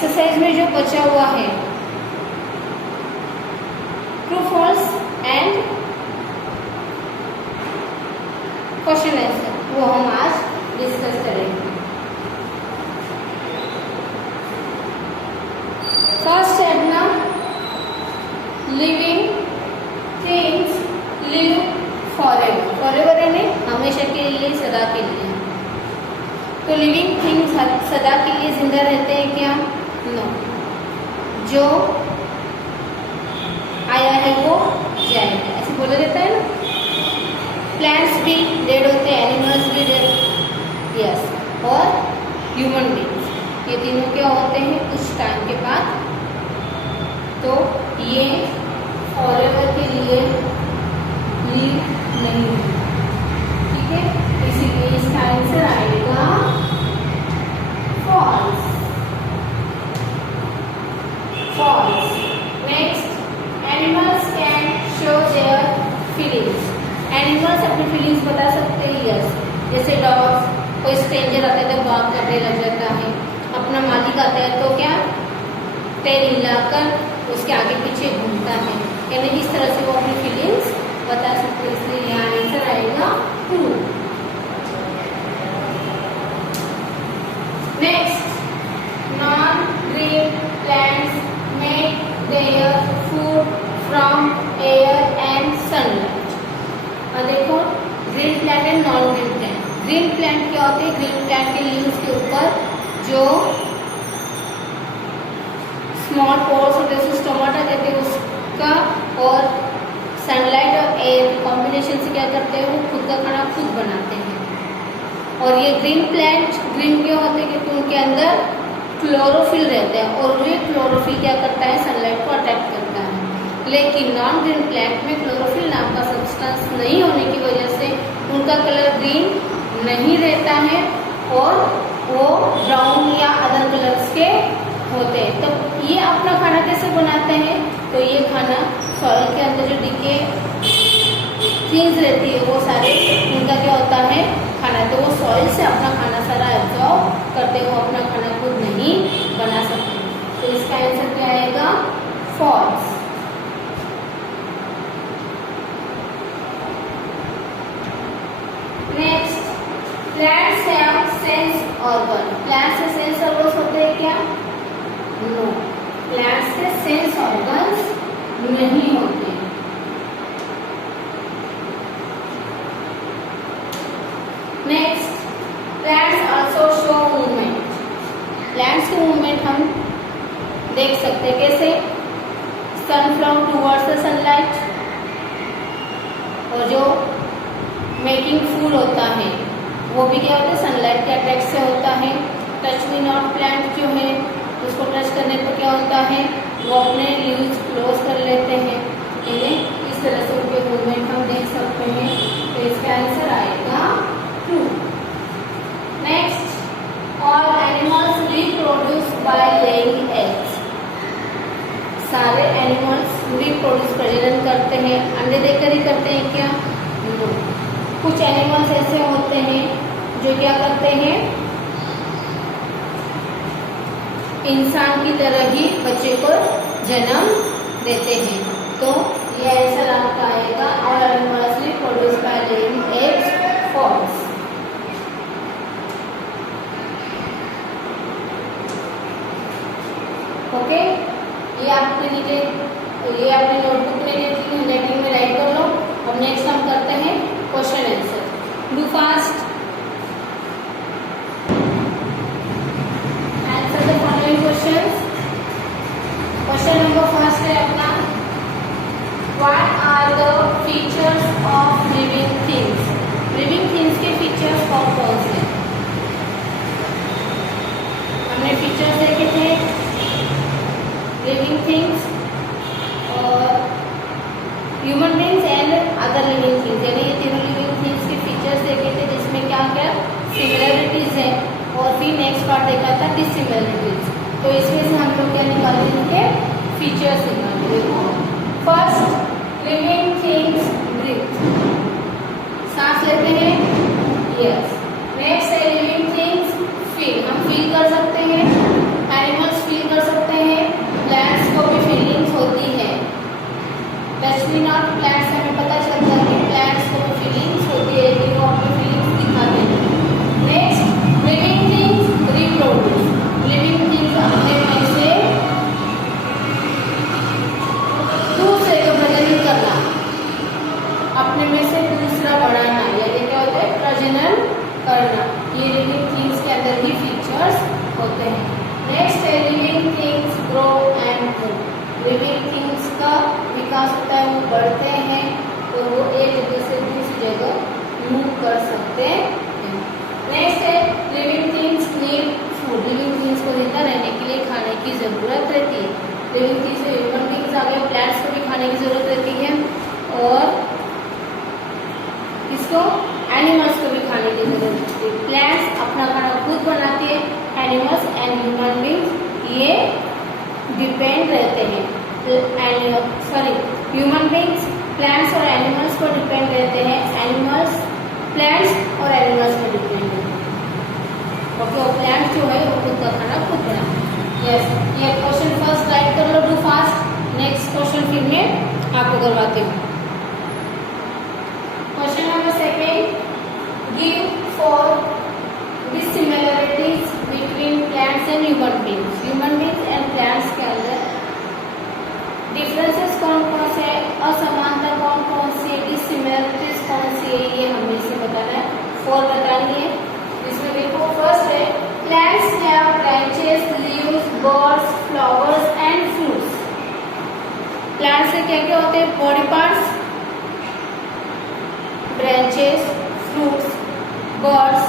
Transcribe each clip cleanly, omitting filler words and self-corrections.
Exercise में जो बचा हुआ है true false and question answer, वो हम आज डिस्कस करेंगे। फर्स्ट है अपना living things live forever. Forever यानी हमेशा के लिए, सदा के लिए। तो लिविंग थिंग्स सदा के लिए जिंदा रहते हैं क्या? नो। जो आया है वो जाएगा, ऐसे बोला जाता है ना। प्लांट्स भी डेड होते हैं, एनिमल्स भी डेड, यस। और ह्यूमन बींग्स, ये तीनों क्या होते हैं कुछ टाइम के बाद। तो ये फॉरएवर के लिए लिव नहीं है, ठीक है। इसीलिए इसका आंसर आएगा false. False. Next, animals can show their feelings. Animals अपनी फीलिंग्स बता सकते हैं, यस। जैसे डॉग्स, कोई स्ट्रेंजर आता है तो बात करने लग जाता है। अपना मालिक आता है तो क्या टेल हिलाकर उसके आगे पीछे घूमता है, यानी इस तरह से वो अपनी फीलिंग्स बता सकते हैं। इसलिए यहाँ आंसर आएगा true. Next, non green plants make their food from air and sunlight. और देखो, green plant and non green plant. Green plant क्या होते हैं? ग्रीन प्लांट के लीव्स के ऊपर जो स्मॉल पोर्स होते हैं, स्टोमाटा कहते हैं उसका, और सनलाइट और एयर कॉम्बिनेशन से क्या करते हैं वो खुद का खाना खुद बनाते हैं। और ये ग्रीन प्लांट ग्रीन क्यों होते हैं? क्योंकि उनके अंदर क्लोरोफिल रहता है, और ये क्लोरोफिल क्या करता है? सनलाइट को अट्रैक्ट करता है। लेकिन नॉन ग्रीन प्लांट में क्लोरोफिल नाम का सब्सटेंस नहीं होने की वजह से उनका कलर ग्रीन नहीं रहता है, और वो ब्राउन या अदर कलर्स के होते हैं। तो ये अपना खाना कैसे बनाते हैं? तो ये खाना सॉइल के अंदर जो डिके थिंग्स रहती है वो सारे उनका क्या होता है? खाना। तो वो सॉइल से अपना खाना सारा एब्जॉर्ब करते हैं, वो अपना खाना खुद नहीं बना सकते। तो इसका आंसर क्या आएगा? False. Next, plants have sense organ. Plants में सेंस ऑर्गन्स होते हैं क्या? नो, प्लांट्स के सेंस ऑर्गन्स नहीं होते। Next, plants also show movement. Plants के मूवमेंट हम देख सकते हैं कैसे? Sun from towards the sunlight, और जो मेकिंग फूड होता है वो भी क्या होता है? सनलाइट के अटैक से होता है। टच मी नॉट प्लांट जो है उसको टच करने पर क्या होता है? वो अपने लीव्स क्लोज कर लेते हैं, इन्हें इस तरह से उनके मूवमेंट हम देख सकते हैं। तो इसका आंसर आएगा true. Next, all animals reproduce by laying eggs. सारे एनिमल्स रिप्रोड्यूस, प्रजनन करते हैं, अंडे देकर ही करते हैं क्या? नो। कुछ एनिमल्स ऐसे होते हैं जो क्या करते हैं? इंसान की तरह ही बच्चे को जन्म देते हैं। तो ये आंसर आपका आएगा all animals reproduce by laying eggs. False. Okay, ये आपके नीचे, ये आपने नोटबुक में हैंडराइटिंग में राइट कर लो। अब नेक्स्ट हम करते हैं question answer. Do fast. Answer the following questions. Question number first है अपना, what are the features of living things. Living things के फीचर्स कौन कौन से? हमने फीचर्स देखे थे लिविंग थिंग्स और human beings and other living things, यानी ये तीनों लिविंग थिंग्स के फीचर्स देखे थे जिसमें क्या क्या सिमिलरिटीज है, और फिर नेक्स्ट पार्ट देखा था डिससिमिलरिटीज। तो इसमें से हम लोग क्या निकाले? इनके फीचर्स निकाले। देखो, फर्स्ट, लिविंग थिंग्स ब्रीथ, सांस लेते हैं, यस। नेक्स्ट है लिविंग थिंग्स फील, हम फील कर सकते हैं, एनिमल्स फील कर होते हैं। नेक्स्ट है living things grow and move. Living things का विकास होता है, वो बढ़ते हैं और वो एक जगह से दूसरी जगह मूव कर सकते हैं। नेक्स्ट है living things need food. Living things को जिंदा रहने के लिए खाने की जरूरत रहती है। लिविंग थिंग्स में ह्यूमन बींग्स आ गए, प्लांट्स को भी खाने की जरूरत रहती है और इसको एनिमल्स को भी खाने की जरूरत रहती है। प्लांट्स अपना खाना खुद बनाते हैं, एनिमल्स एंड ह्यूमन बींग्स ये डिपेंड रहते हैं। ह्यूमन बींग्स प्लांट्स और एनिमल्स पर डिपेंड रहते हैं, एनिमल्स प्लांट्स और एनिमल्स पर डिपेंड रहते हैं। ओके, और प्लांट्स जो है वो खुद का खाना खुद बनाते हैं। यस, ये क्वेश्चन फर्स्ट राइट कर लो, डू फास्ट। नेक्स्ट क्वेश्चन फिर मैं आपको करवाती हूँ। Question number second, give four dissimilarities between plants and human beings. Human beings and plants के अंदर डिफरेंसेस कौन कौन से है, असमानता कौन कौन सी है, डिसिमिलरिटीज कौन सी है, ये हमें इसे बताना है। फोर बतानी है। इसमें देखो फर्स्ट है plants have branches, leaves, birds, flowers and fruits. Plants से क्या क्या होते हैं, body parts, branches, fruits, birds,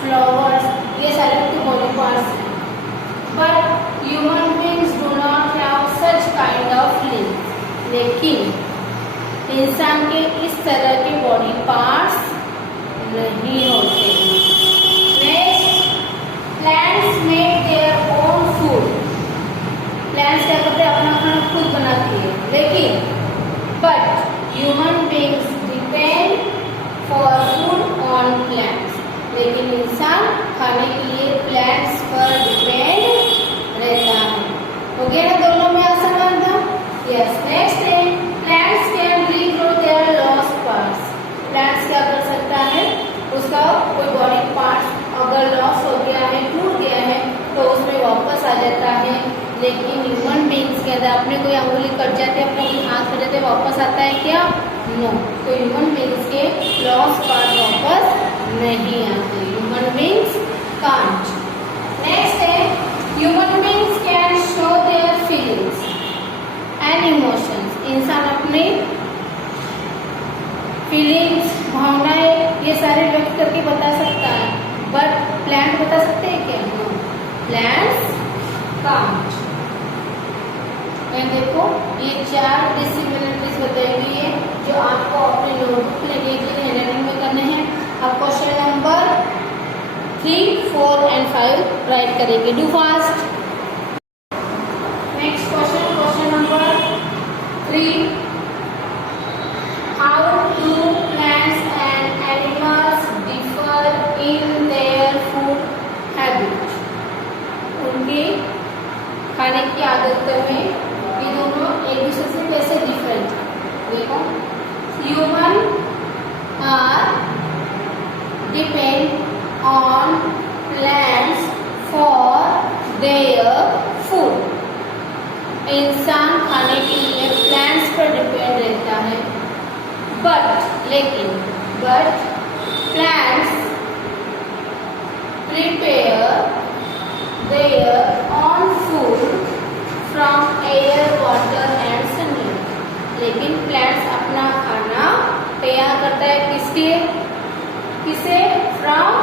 flowers, ये सारे उनके बॉडी पार्ट्स हैं। But human beings do not have such kind of lives. लेकिन इंसान के इस तरह के बॉडी पार्ट्स नहीं होते। Next, plants make their own food. Plants क्या करते हैं, अपना खाना खुद बनाती है, लेकिन but human beings depend for food on plants. लेकिन इंसान खाने के लिए प्लांट्स पर डिपेंड रहता है। हो गया ना दोनों में असमानता। यस, नेक्स्ट है plants can regrow their lost parts. Plants क्या कर सकता है, उसका कोई बॉडी पार्ट अगर लॉस हो गया है, टूट गया है, तो उसमें वापस आ जाता है। लेकिन ह्यूमन बींग्स के अंदर अपने कोई अंगुली कट जाते हैं, अपने कोई हाथ कट जाते हैं, वापस आता है क्या, नो। तो ह्यूमन बींग्स के लॉस पार्ट वापस नहीं आते, ह्यूमन बींग्स कांट। नेक्स्ट है human beings can show their feelings and emotions. इंसान अपने फीलिंग्स, भावनाएं, ये सारे व्यक्त करके बता सकता है, बट प्लांट बता सकते हैं क्या, नो, प्लांट्स कांट। मैं देखो ये चार डिसिमिलरिटीज बताई गई है जो आपको अपने नोटबुक में लिखकर हैंडराइटिंग में करने हैं। अब क्वेश्चन नंबर 3, 4 एंड 5 राइट करेंगे, do fast. Next question, question number 3, how do plants and animals differ in their food habit. उनकी खाने की आदतों में ये दोनों एक दूसरे से कैसे डिफरेंट है। देखो, human are depend on plants for their food. इंसान खाने के लिए प्लांट्स पर डिपेंड रहता है, लेकिन plants prepare their on food from air, water and sunlight. लेकिन प्लांट्स अपना खाना तैयार करता है किसे, from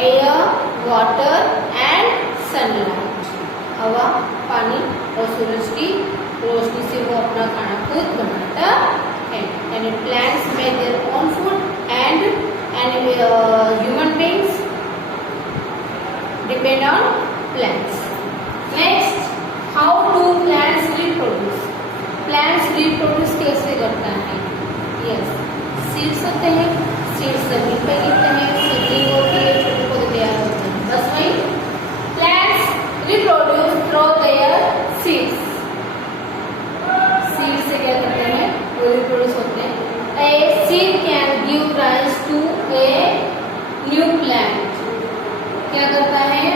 air, water and sunlight. हवा, पानी और सूरज की रोशनी से वो अपना खाना खुद बनाता है। यानी plants make their own food and human beings depend on plants. Next, how do plants reproduce. Plants reproduce कैसे करता है। यस, सीड्स होते हैं, सीड्स जमीन पर गिरते हैं, सीडलिंग होती है, छोटे पौधे तैयार होते हैं, बस वही। Plants reproduce through their seeds. Seed से क्या करते हैं, वो रिप्रोड्यूस होते हैं। A seed can give rise to a new plant. क्या करता है,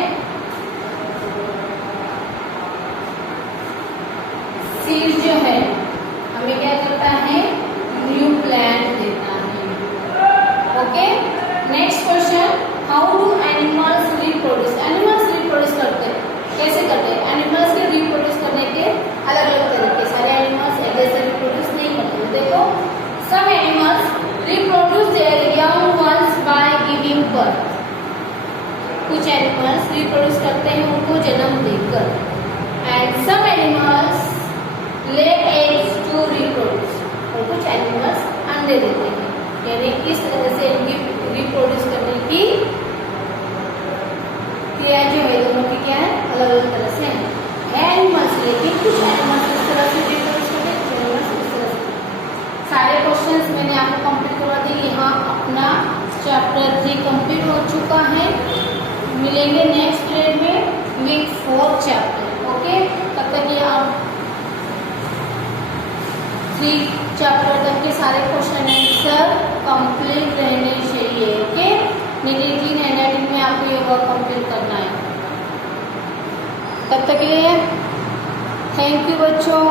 सीड जो है हमें क्या करता है, न्यू प्लांट देता है। ओके, नेक्स्ट कुछ एनिमल्स रिप्रोड्यूस करते हैं उनको जन्म देकर, and some animals lay eggs to reproduce, और कुछ एनिमल्स अंडे देते हैं। यानी किस तरह से इनकी रिप्रोड्यूस करने की क्रिया जो है दोनों की क्या है, अलग अलग तरह से है। एनिमल्स, लेकिन कुछ एनिमल्स इस तरह से रिप्रोड्यूस करते हैं, कुछ एनिमल्स इस तरह से। सारे क्वेश्चंस मैंने आपको कंप्लीट करवा दिए। यहाँ अपना चैप्टर 3 कंप्लीट हो चुका है। मिलेंगे नेक्स्ट पीरियड में विथ 4 चैप्टर। ओके, तब तक ये आप 3 चैप्टर तक के सारे क्वेश्चन आंसर कंप्लीट रहने चाहिए। ओके, मेरी 3 हैंडराइटिंग में आपको ये वर्क कंप्लीट करना है। तब तक के लिए थैंक यू बच्चों।